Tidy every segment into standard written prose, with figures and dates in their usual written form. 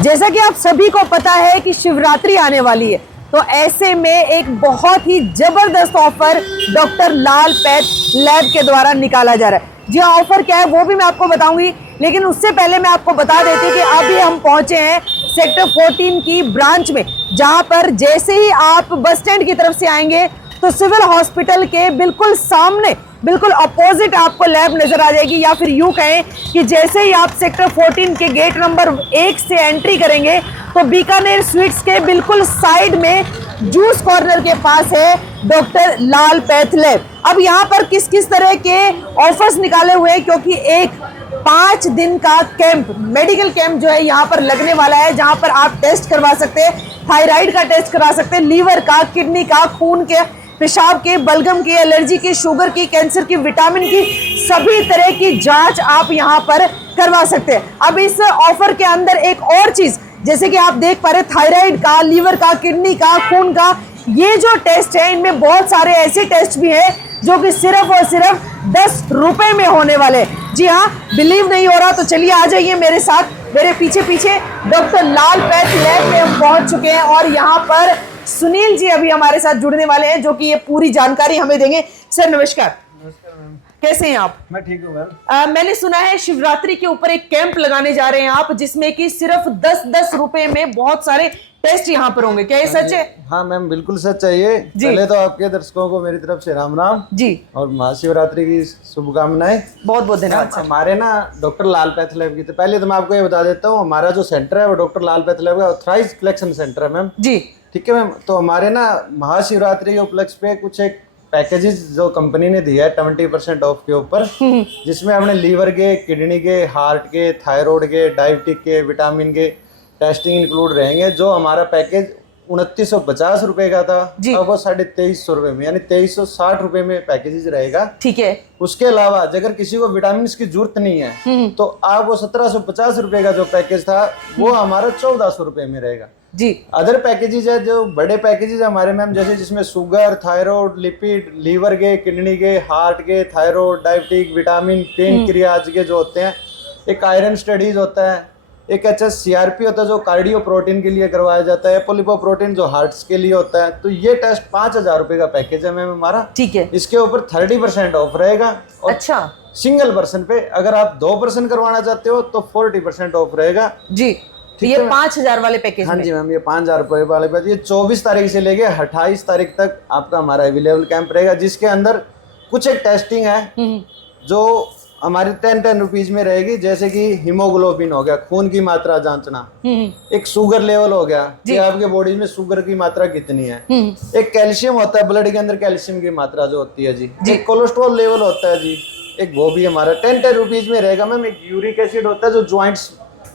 जैसा कि आप सभी को पता है कि शिवरात्रि आने वाली है, तो ऐसे में एक बहुत ही जबरदस्त ऑफर डॉक्टर लाल पैथ लैब के द्वारा निकाला जा रहा है। जी हाँ, ऑफर क्या है वो भी मैं आपको बताऊंगी, लेकिन उससे पहले मैं आपको बता देती कि अभी हम पहुंचे हैं सेक्टर 14 की ब्रांच में, जहां पर जैसे ही आप बस स्टैंड की तरफ से आएंगे तो सिविल हॉस्पिटल के बिल्कुल सामने, बिल्कुल अपोजिट आपको लैब नजर आ जाएगी। या फिर यूं कहें कि जैसे ही आप सेक्टर 14 के गेट नंबर 1 से एंट्री करेंगे तो बीकानेर स्वीट्स के बिल्कुल साइड में जूस कॉर्नर के पास है डॉक्टर लाल पैथ लैब। अब यहाँ पर किस किस तरह के ऑफर्स निकाले हुए हैं, क्योंकि एक 5 दिन का कैंप, मेडिकल कैंप जो है यहाँ पर लगने वाला है, जहाँ पर आप टेस्ट करवा सकते हैं, थायराइड का टेस्ट करा सकते हैं, लीवर का, किडनी का, खून के, पेशाब के, बलगम की, एलर्जी की, शुगर की, कैंसर की, विटामिन की, सभी तरह की जांच आप यहां पर करवा सकते हैं। अब इस ऑफर के अंदर एक और चीज, जैसे कि आप देख पा रहे, थायराइड का, लीवर का, किडनी का, खून का, ये जो टेस्ट है, इनमें बहुत सारे ऐसे टेस्ट भी हैं जो कि सिर्फ और सिर्फ 10 रुपए में होने वाले। जी हाँ, बिलीव नहीं हो रहा तो चलिए आ जाइए मेरे साथ, मेरे पीछे पीछे डॉक्टर लाल पैथ लैब में हम पहुंच चुके हैं और यहाँ पर सुनील जी अभी हमारे साथ जुड़ने वाले हैं, जो कि ये पूरी जानकारी हमें देंगे। सर नमस्कार। नमस्कार मैम। कैसे हैं आप? मैं ठीक हूँ मैम। मैंने सुना है शिवरात्रि के ऊपर एक कैंप लगाने जा रहे हैं आप, जिसमें कि सिर्फ 10-10 रुपए में बहुत सारे टेस्ट यहाँ पर होंगे, क्या ये सच है? हाँ मैम, बिल्कुल सच है ये। पहले तो आपके दर्शकों को मेरी तरफ से राम राम जी और महाशिवरात्रि की शुभकामनाएं। बहुत बहुत धन्यवाद सर। हमारे ना डॉक्टर लाल पैथ लैब की, तो पहले तो मैं आपको ये बता देता हूँ, हमारा जो सेंटर है वो डॉक्टर लाल पैथ लैब का ऑथराइज्ड कलेक्शन सेंटर है मैम। जी ठीक है मैम। तो हमारे ना महाशिवरात्रि के उपलक्ष्य पे कुछ एक पैकेजेस जो कंपनी ने दिया है 20% ऑफ के ऊपर, जिसमें हमने लीवर के, किडनी के, हार्ट के, थायराइड के, डायबिटिक के, विटामिन के टेस्टिंग इंक्लूड रहेंगे। जो हमारा पैकेज 2950 रुपए का था, अब वो 2350 रुपए में, यानी 2360 रुपए में पैकेजेस रहेगा। ठीक है। उसके अलावा अगर किसी को विटामिन की जरूरत नहीं है तो आप वो 1750 रुपए का जो पैकेज था वो हमारा 1400 रुपए में रहेगा जी। अदर पैकेजेस है, जो बड़े पैकेजेस हमारे मैम, जैसे जिसमें शुगर, थायराइड, लिपिड, लीवर के, किडनी के, हार्ट के, थायराइड, डायबिटिक, विटामिन, पेनक्रियाज के जो होते हैं, एक आयरन स्टडीज होता है, एक HSCRP होता है जो कार्डियो प्रोटीन के लिए करवाया जाता है, पोलिपोप्रोटीन जो हार्ट्स के लिए होता है। तो ये टेस्ट 5000 रुपए का पैकेज है मैम हमारा। ठीक है। इसके ऊपर 30% ऑफ रहेगा। और अच्छा। सिंगल पर्सन पे अगर आप 2 पर्सन करवाना चाहते हो तो 40% ऑफ रहेगा जी। तो ये 5000 वाले पैकेज। हाँ जी मैम, ये 5000 रुपए वाले पैकेज, ये 24 तारीख से लेके 28 तारीख तक आपका हमारा अवेलेबल कैंप रहेगा, जिसके अंदर कुछ एक टेस्टिंग है जो हमारी 10 रुपीज में रहेगी। जैसे कि हीमोग्लोबिन हो गया, खून की मात्रा जांचना, एक शुगर लेवल हो गया कि आपके बॉडी में शुगर की मात्रा कितनी है, एक कैल्शियम होता है ब्लड के अंदर, कैल्शियम की मात्रा जो होती है जी, एक कोलेस्ट्रॉल लेवल होता है जी, एक वो भी हमारा 10 रुपीज में रहेगा मैम। एक यूरिक एसिड होता है जो ज्वाइंट्स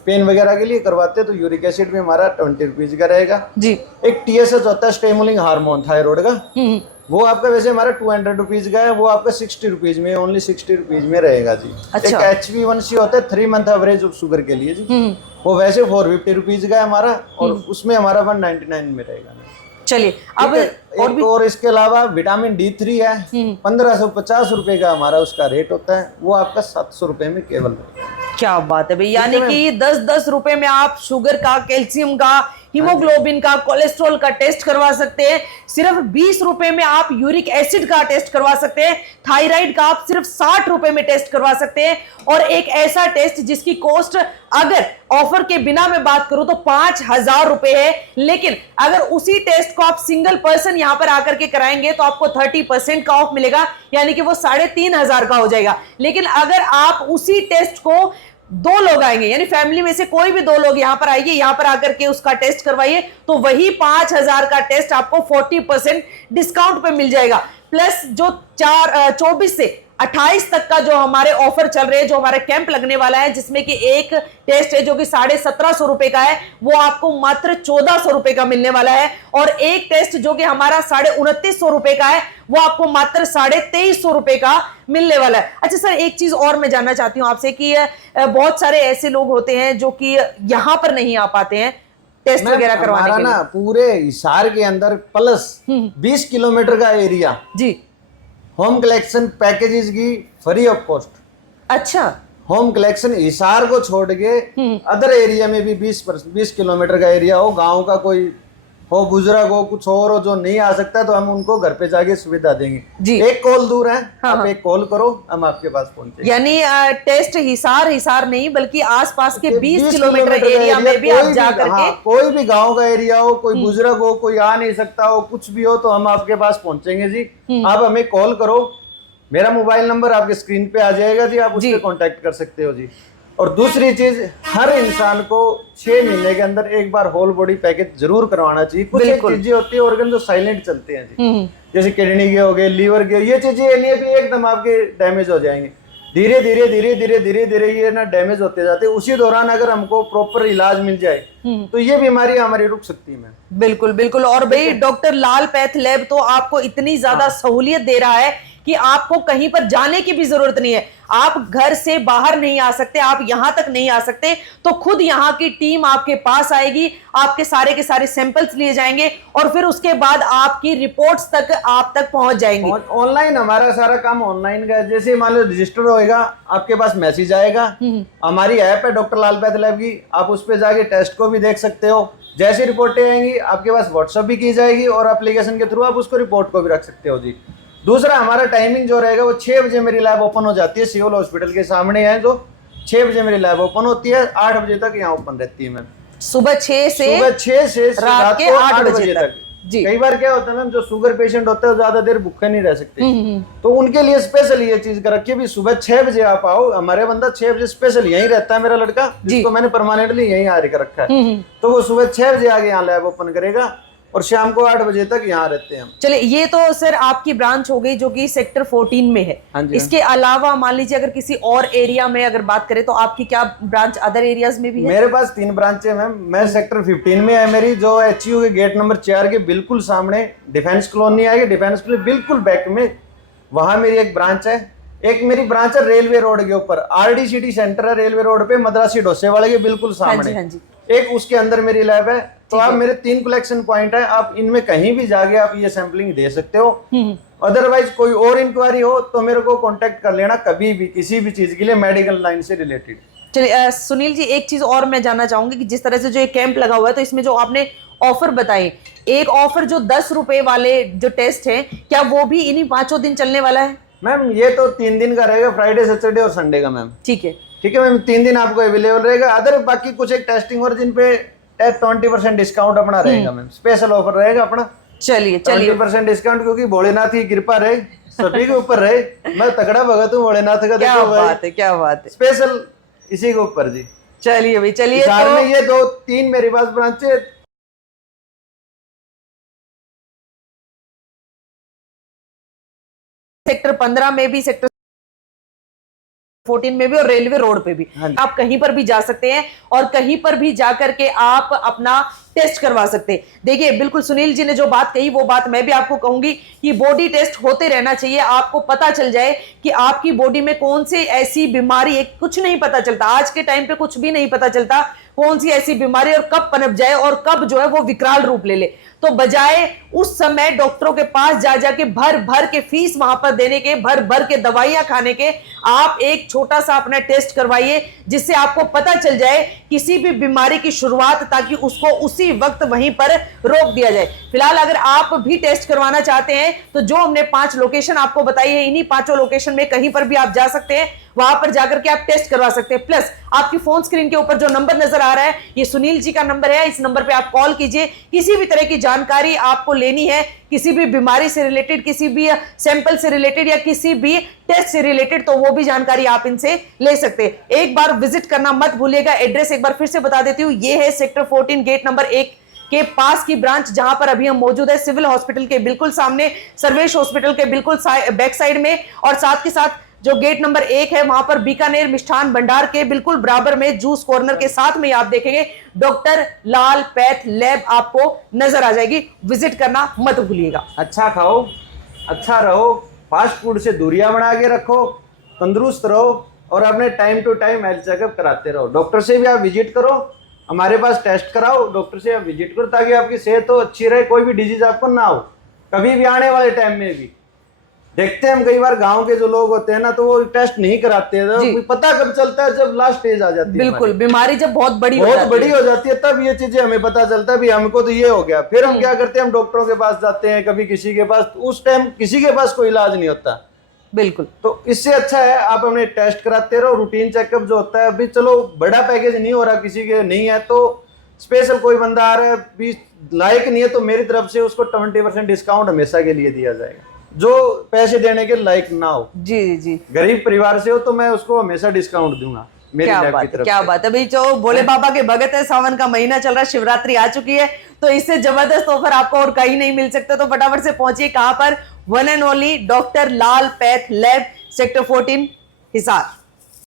पेन वगैरह के लिए करवाते हैं, तो यूरिक एसिड भी हमारा 20 रुपीज का रहेगा जी। एक TSH होता है स्टेमुलिंग हार्मोन थायराइड का, वो आपका वैसे हमारा 200 रुपीज का है, वो आपका 60 रुपीज में, ओनली 60 रुपीज में रहेगा जी। अच्छा। एक HbA1c होता है 3 मंथ एवरेज शुगर के लिए जी, वो वैसे 450 रुपीज का है हमारा, और उसमें हमारा 199 में रहेगा। चलिए अब और इसके अलावा विटामिन D3 है, 1550 रुपए का हमारा उसका रेट होता है, वो आपका 700 रुपए में केवल। क्या बात है भाई, यानी कि 10-10 रुपए में आप शुगर का, कैल्शियम का, हीमोग्लोबिन का, कोलेस्ट्रॉल का टेस्ट करवा सकते हैं। सिर्फ 20 रुपए में आप यूरिक एसिड का टेस्ट करवा सकते हैं। थायराइड का आप सिर्फ 60 रुपए में टेस्ट करवा सकते हैं। और एक ऐसा टेस्ट जिसकी कॉस्ट अगर ऑफर के बिना मैं बात करूं तो 5000 रुपए है, लेकिन अगर उसी टेस्ट को आप सिंगल पर्सन यहां पर आकर के कराएंगे तो आपको 30% का ऑफ मिलेगा, यानी कि वो 3500 का हो जाएगा। लेकिन अगर आप उसी टेस्ट को 2 लोग आएंगे, यानी फैमिली में से कोई भी 2 लोग यहां पर आइए, यहां पर आकर के उसका टेस्ट करवाइए, तो वही 5000 का टेस्ट आपको 40% डिस्काउंट पे मिल जाएगा। प्लस जो 24 से 28 तक का जो हमारे ऑफर चल रहे हैं, जो हमारा कैंप लगने वाला है, जिसमें कि एक टेस्ट है जो कि 1750 रुपए का है, वो आपको मात्र 1400 रुपए का मिलने वाला है। और एक टेस्ट जो कि हमारा 2950 रुपए का है, वो आपको मात्र 2350 रुपए का मिलने वाला है। अच्छा सर, एक चीज और मैं जानना चाहती हूँ आपसे कि बहुत सारे ऐसे लोग होते हैं जो कि यहाँ पर नहीं आ पाते हैं टेस्ट वगैरह करवाने के लिए। ना पूरे हिसार के अंदर प्लस 20 किलोमीटर का एरिया जी, होम कलेक्शन पैकेजेस की फ्री ऑफ कॉस्ट। अच्छा। होम कलेक्शन हिसार को छोड़ के अदर एरिया में भी 20 किलोमीटर का एरिया हो, गांव का कोई हो, बुजुर्ग हो, कुछ और हो जो नहीं आ सकता, तो हम उनको घर पे जाके सुविधा देंगे जी। एक कॉल दूर है, हाँ, आप एक कॉल करो, हम आपके पास पहुंचे। यानी टेस्ट हिसार नहीं बल्कि आसपास के 20 किलोमीटर एरिया में भी आप जा करके, कोई भी गांव का एरिया हो, कोई बुजुर्ग हो, कोई आ नहीं सकता हो, कुछ भी हो, तो हम आपके पास पहुंचेंगे जी। आप हमें कॉल करो, मेरा मोबाइल नंबर आपके स्क्रीन पे आ जाएगा जी, आप उससे कांटेक्ट कर सकते हो जी। और दूसरी चीज, हर इंसान को 6 महीने के अंदर एक बार होल बॉडी पैकेज जरूर करवाना चाहिए। कुछ एक चीजें होती है ऑर्गन जो साइलेंट चलते हैं जी, जैसे किडनी के हो गए, लीवर के, ये चीजें लिए भी एकदम आपके डैमेज हो जाएंगे, धीरे धीरे धीरे धीरे धीरे धीरे ये ना डैमेज होते जाते हैं। उसी दौरान अगर हमको प्रॉपर इलाज मिल जाए तो ये बीमारी हमारी रुक सकती है। बिल्कुल बिल्कुल। और भाई डॉक्टर लाल पैथ लैब तो आपको इतनी ज्यादा सहूलियत दे रहा है कि आपको कहीं पर जाने की भी जरूरत नहीं है। आप घर से बाहर नहीं आ सकते, आप यहां तक नहीं आ सकते, तो खुद यहां की टीम आपके पास आएगी, आपके सारे के सारे सैंपल्स लिए जाएंगे और फिर उसके बाद आपकी रिपोर्ट्स तक आप तक पहुंच जाएंगी। ऑनलाइन हमारा सारा काम ऑनलाइन का है। जैसे मान लो रजिस्टर होएगा, आपके पास मैसेज आएगा, हमारी ऐप है डॉक्टर लाल पैथ लैब की, आप उस पर जाके टेस्ट को भी देख सकते हो। जैसी रिपोर्टें आएंगी आपके पास व्हाट्सएप भी की जाएगी और एप्लीकेशन के थ्रू आप उसको रिपोर्ट को भी रख सकते हो जी। दूसरा, हमारा टाइमिंग जो रहेगा वो 6 बजे मेरी लैब ओपन हो जाती है, सिविल हॉस्पिटल के सामने है, जो 6 बजे मेरी लैब ओपन होती है, 8 बजे तक यहाँ ओपन रहती है मैम। सुबह 6 से रात के 8 बजे तक जी। कई बार क्या होता है मैम, जो शुगर पेशेंट होते हैं ज्यादा देर भूखे नहीं रह सकते, तो उनके लिए स्पेशल ये चीज कर रखी है भी सुबह 6 बजे आप आओ। हमारे बंदा 6 बजे स्पेशल यहीं रहता है, मेरा लड़का, जिसको मैंने परमानेंटली यहीं आ रखा है, तो वो सुबह 6 बजे आगे यहाँ लैब ओपन करेगा और शाम को 8 बजे तक यहाँ रहते हैं। चलिए, ये तो सर आपकी ब्रांच हो गई जो कि सेक्टर 14 में है। हाँ जी। इसके अलावा मान लीजिए अगर किसी और एरिया में अगर बात करें तो आपकी क्या ब्रांच अदर एरियाज में भी है? मेरे पास 3 ब्रांच है मैम। मैं सेक्टर 15 में है मेरी, जो HU के गेट नंबर 4 के बिल्कुल सामने डिफेंस कॉलोनी आएगी, डिफेंस कॉलोनी बिल्कुल बैक में, वहां मेरी एक ब्रांच है। एक मेरी ब्रांच है रेलवे रोड के ऊपर, RD सिटी सेंटर है रेलवे रोड पे, मद्रासी डोसे वाले के बिल्कुल सामने। हाँ जी। एक उसके अंदर मेरी लैब है। तो आप मेरे 3 कलेक्शन पॉइंट है, आप इनमें कहीं भी जाके आप ये सैंपलिंग दे सकते हो। अदरवाइज कोई और इंक्वायरी हो तो मेरे को कांटेक्ट कर लेना कभी भी, किसी भी चीज के लिए मेडिकल लाइन से रिलेटेड। चलिए सुनील जी, एक चीज और मैं जानना चाहूंगी कि जिस तरह से जो ये कैंप लगा हुआ है, तो इसमें जो आपने ऑफर बताए, एक ऑफर जो 10 रुपए वाले जो टेस्ट है, क्या वो भी इन्हीं 5 दिन चलने वाला है? मैम ये तो 3 दिन का रहेगा, फ्राइडे, सैटरडे और संडे का मैम। ठीक है मैम, 3 दिन आपको अवेलेबल रहेगा। अदर बाकी कुछ एक टेस्टिंग और जिन पे 20% डिस्काउंट अपना रहेगा मैम, स्पेशल ऑफर रहेगा अपना। चलिए 20% डिस्काउंट, क्योंकि भोलेनाथ की कृपा रहे सभी के ऊपर रहे। मैं तगड़ा भगत हूँ भोलेनाथ का। क्या बात है, क्या बात है, स्पेशल इसी के ऊपर जी। चलिए भाई, चलिए। तो ये 2-3 मेरे पास ब्रांच है। सेक्टर 15 में भी, सेक्टर 14 में भी और रेलवे रोड पे भी आप कहीं पर भी जा सकते हैं और कहीं पर भी जाकर के आप अपना टेस्ट करवा सकते हैं। देखिए, बिल्कुल सुनील जी ने जो बात कही वो बात मैं भी आपको कहूंगी कि बॉडी टेस्ट होते रहना चाहिए। आपको पता चल जाए कि आपकी बॉडी में कौन सी ऐसी बीमारी है, कुछ नहीं पता चलता आज के टाइम पे, कुछ भी नहीं पता चलता कौन सी ऐसी बीमारी और कब पनप जाए और कब जो है वो विकराल रूप ले ले। तो बजाय उस समय डॉक्टरों के पास जा जाके भर भर के फीस वहां पर देने के, भर भर के दवाइयां खाने के, आप एक छोटा सा अपना टेस्ट करवाइए जिससे आपको पता चल जाए किसी भी बीमारी की शुरुआत, ताकि उसको उसी वक्त वहीं पर रोक दिया जाए। फिलहाल अगर आप भी टेस्ट करवाना चाहते हैं तो जो हमने 5 लोकेशन आपको बताई है, इन्हीं 5 लोकेशन में कहीं पर भी आप जा सकते हैं, वहां पर जाकर के आप टेस्ट करवा सकते हैं। प्लस आपकी फोन स्क्रीन के ऊपर जो नंबर नजर आ रहा है, ये सुनील जी का नंबर है, इस नंबर पे आप कॉल कीजिए। किसी भी तरह की जानकारी आपको लेनी है, किसी भी बीमारी से रिलेटेड, किसी भी सैंपल से रिलेटेड या किसी भी टेस्ट से रिलेटेड, तो वो भी जानकारी आप इनसे ले सकते हैं। एक बार विजिट करना मत भूलिएगा। एड्रेस एक बार फिर से बता देती हूँ, ये है सेक्टर 14 गेट नंबर 1 के पास की ब्रांच, जहां पर अभी हम मौजूद है, सिविल हॉस्पिटल के बिल्कुल सामने, सर्वेश हॉस्पिटल के बिल्कुल बैक साइड में, और साथ के साथ जो गेट नंबर 1 है वहां पर बीकानेर मिष्ठान भंडार के बिल्कुल बराबर में, जूस कॉर्नर के साथ में आप देखेंगे डॉक्टर लाल पैथ लैब आपको नजर आ जाएगी। विजिट करना मत भूलिएगा। अच्छा खाओ, अच्छा रहो, फास्ट फूड से दूरियां बना के रखो, तंदुरुस्त रहो और अपने time to time health checkup कराते रहो। डॉक्टर से भी आप विजिट करो, हमारे पास टेस्ट कराओ, डॉक्टर से आप विजिट करो, ताकि आपकी सेहत तो अच्छी रहे, कोई भी डिजीज आपको ना हो कभी भी आने वाले टाइम में भी। देखते हैं हम कई बार गांव के जो लोग होते हैं ना, तो वो टेस्ट नहीं कराते हैं, जी। तो पता कब चलता है, जब लास्ट स्टेज आ जाती है बिल्कुल, बीमारी जब बहुत बड़ी हो बहुत जाती बड़ी है। हो जाती है, तब ये चीजें हमें पता चलता है भी हमको तो ये हो गया। फिर हम क्या करते हैं, हम डॉक्टरों के पास जाते हैं, कभी किसी के पास, उस टाइम किसी के पास कोई इलाज नहीं होता। बिल्कुल। तो इससे अच्छा है आप अपने टेस्ट कराते रहो, रूटीन चेकअप जो होता है। अभी चलो बड़ा पैकेज नहीं हो रहा, किसी के नहीं है, तो स्पेशल कोई बंदा आ रहा है, भी लायक नहीं है, तो मेरी तरफ से उसको 20% डिस्काउंट हमेशा के लिए दिया जाएगा। जो पैसे देने के लायक ना हो, जी जी जी, गरीब परिवार से हो, तो मैं उसको हमेशा डिस्काउंट दूंगा मेरी क्या लैब बात की है, तरफ क्या से। बात है भाई। जो भोले बाबा के भगत है, सावन का महीना चल रहा है, शिवरात्रि आ चुकी है, तो इससे जबरदस्त ऑफर आपको और कहीं नहीं मिल सकता। तो फटाफट से पहुंचिए कहां पर, one and only doctor Lal path lab, sector 14 Hisar.